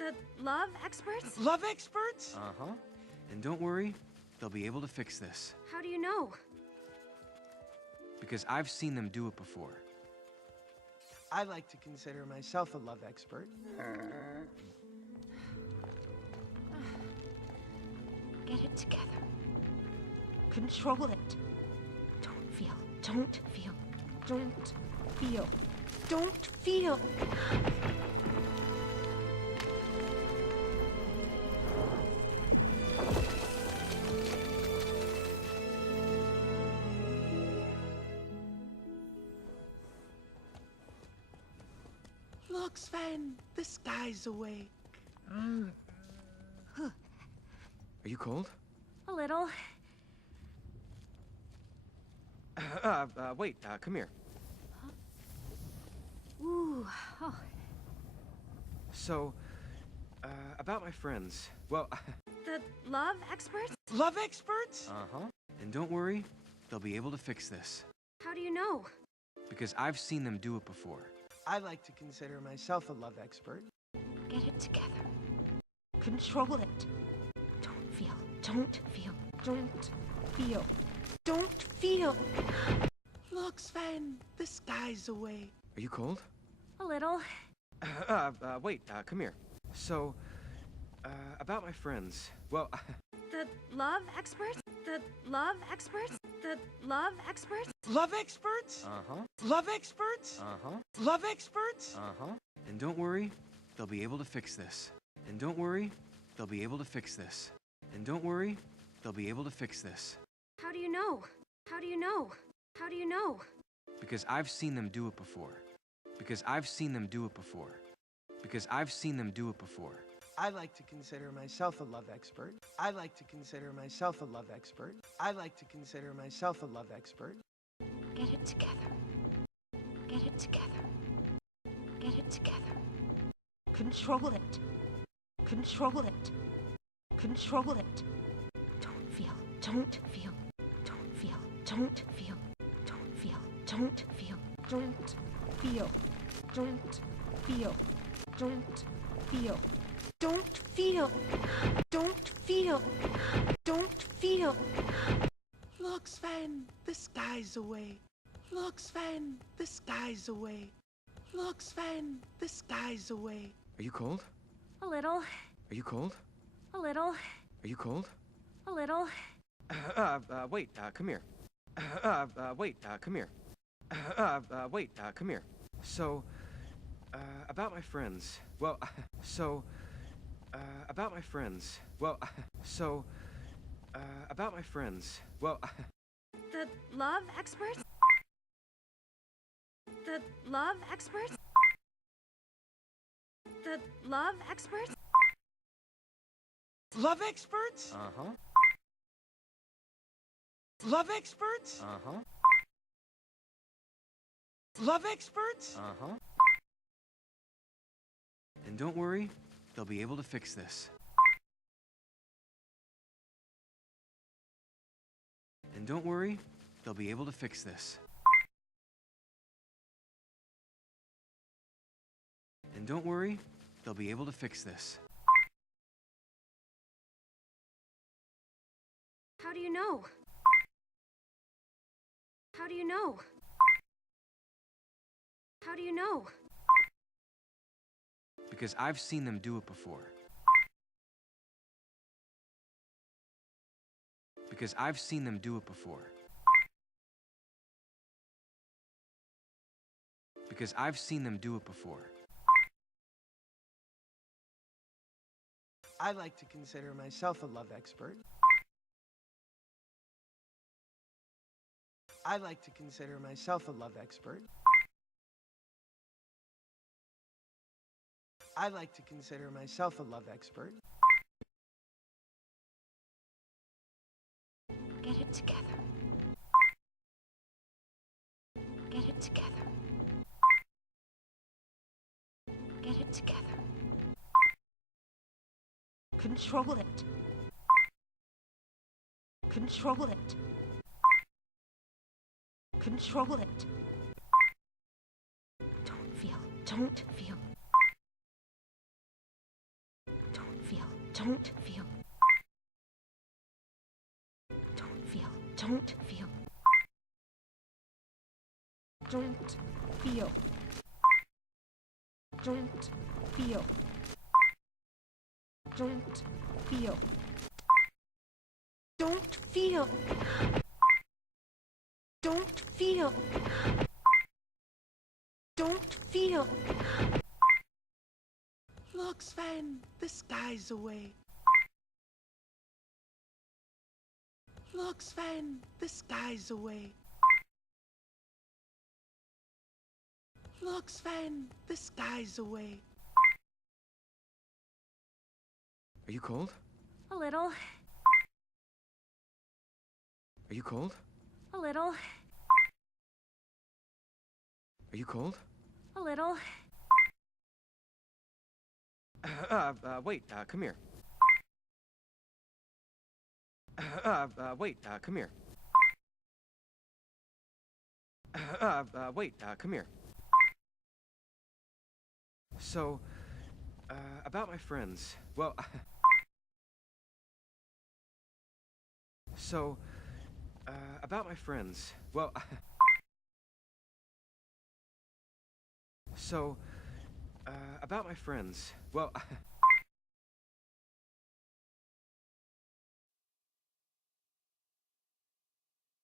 The love experts? Love experts? Uh-huh. And don't worry, they'll be able to fix this. How do you know? Because I've seen them do it before. I like to consider myself a love expert. Get it together. Control it. Don't feel. Don't feel. Don't feel. Don't feel. Look, Sven, the sky's awake. Are you cold? A little. Wait, come here. Ooh. Oh. So, about my friends. Well, The love experts? Love experts? uh-huh. And don't worry, they'll be able to fix this. How do you know? Because I've seen them do it before. I like to consider myself a love expert. Get it together. Control it. Don't feel. Don't feel. Don't feel. Don't feel. Look, Sven, the sky's awake. Are you cold? A little. Wait, come here. So, about my friends. Well, The love experts? The love experts? The love experts? Love experts? uh-huh. Love experts? Uh-huh. Love experts? Uh-huh. And don't worry, they'll be able to fix this. And don't worry, they'll be able to fix this. And don't worry, they'll be able to fix this. How do you know? How do you know? How do you know? Because I've seen them do it before. Because I've seen them do it before. Because I've seen them do it before. I like to consider myself a love expert. I like to consider myself a love expert. I like to consider myself a love expert. Get it together. Get it together. Get it together. Control it. Control it. Control it. Don't feel. Don't feel. Don't feel. Don't feel. Don't feel. Don't feel. Don't feel. Don't feel. Don't feel. Don't feel. Don't feel. Don't feel. Look, Sven, the sky's awake. Look, Sven, the sky's awake. Look, Sven, the sky's awake. Are you cold? A little. Are you cold? A little. Are you cold? A little. Wait, come here. Wait, come here. Wait, come here. So, about my friends. Well, so, about my friends. Well, so, about my friends. Well, The love experts? The love experts? The love experts? Love experts? uh-huh. Love experts? Uh-huh. Love experts? Uh-huh. And don't worry, they'll be able to fix this. And don't worry, they'll be able to fix this. And don't worry, they'll be able to fix this. How do you know? How do you know? How do you know? Because I've seen them do it before. Because I've seen them do it before. Because I've seen them do it before. I like to consider myself a love expert. I like to consider myself a love expert. I like to consider myself a love expert. Get it together. Get it together. Get it together. Control it. Control it. Control it. Don't feel. Don't feel. Don't feel. Don't feel. Don't feel. Don't feel. Don't feel. Don't feel. Don't feel. Don't feel. Don't feel. Look, Sven, this guy's away. Look, Sven, this guy's away. Look, Sven, this guy's away. Are you cold? A little. Are you cold? A little. Are you cold? A little. Wait, come here. Wait, come here. Wait, come here. So, about my friends. Well, so, about my friends. Well, so, about my friends. Well,